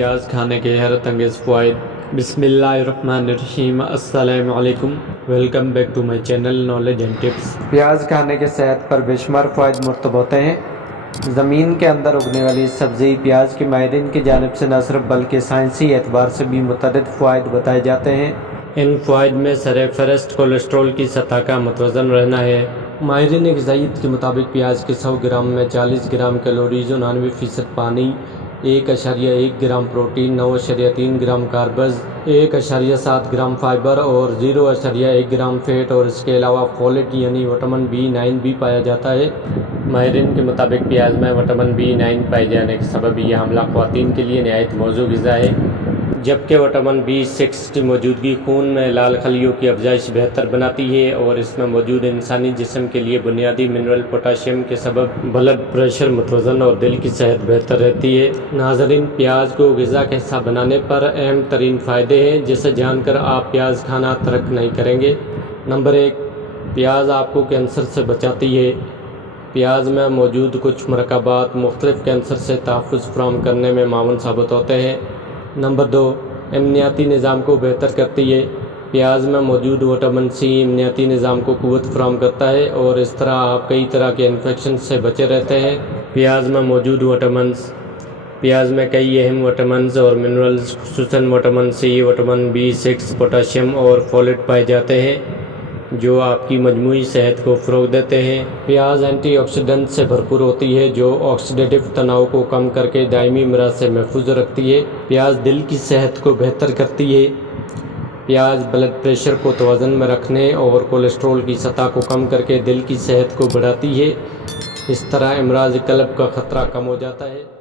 پیاز کھانے کے حیرت انگیز فوائد۔ بسم اللہ الرحمن الرحیم۔ السلام علیکم، welcome back to my channel knowledge and tips. پیاز کھانے کے صحت پر بے شمار فوائد مرتب ہوتے ہیں۔ زمین کے اندر اگنے والی سبزی پیاز کے ماہرین کی جانب سے نہ صرف بلکہ سائنسی اعتبار سے بھی متعدد فوائد بتائے جاتے ہیں۔ ان فوائد میں سرفہرست کولیسٹرول کی سطح کا متوازن رہنا ہے۔ ماہرین غذائیت کے مطابق پیاز کے 100 گرام میں 40 گرام کیلوریز، 99% پانی، 1.1 gram protein, 9.3 gram carbs, 1.7 gram fibre اور 0.1 گرام فیٹ، اور اس کے علاوہ فولیٹ یعنی وٹامن B9 بھی پایا جاتا ہے۔ ماہرین کے مطابق پیاز میں وٹامن B9 پائے جانے کے سبب یہ حاملہ خواتین کے لیے نہایت موزوں غذا ہے، جبکہ وٹامن B6 کی موجودگی خون میں لال خلیوں کی افزائش بہتر بناتی ہے، اور اس میں موجود انسانی جسم کے لیے بنیادی منرل پوٹاشیم کے سبب بلڈ پریشر متوازن اور دل کی صحت بہتر رہتی ہے۔ ناظرین، پیاز کو غذا کا حصہ بنانے پر اہم ترین فائدے ہیں جسے جان کر آپ پیاز کھانا ترک نہیں کریں گے۔ نمبر 1، پیاز آپ کو کینسر سے بچاتی ہے۔ پیاز میں موجود کچھ مرکبات مختلف کینسر سے تحفظ فراہم کرنے میں معاون ثابت ہوتے ہیں۔ نمبر 2، امنیاتی نظام کو بہتر کرتی ہے۔ پیاز میں موجود وٹامن C امنیاتی نظام کو قوت فراہم کرتا ہے، اور اس طرح آپ کئی طرح کے انفیکشن سے بچے رہتے ہیں۔ پیاز میں موجود وٹامنز۔ پیاز میں کئی اہم وٹامنز اور منرلز خصوصاً vitamin C، vitamin B6، potassium اور فولیٹ پائے جاتے ہیں، جو آپ کی مجموعی صحت کو فروغ دیتے ہیں۔ پیاز اینٹی آکسیڈنٹ سے بھرپور ہوتی ہے، جو آکسیڈیٹو تناؤ کو کم کر کے دائمی امراض سے محفوظ رکھتی ہے۔ پیاز دل کی صحت کو بہتر کرتی ہے۔ پیاز بلڈ پریشر کو توازن میں رکھنے اور کولیسٹرول کی سطح کو کم کر کے دل کی صحت کو بڑھاتی ہے۔ اس طرح امراض قلب کا خطرہ کم ہو جاتا ہے۔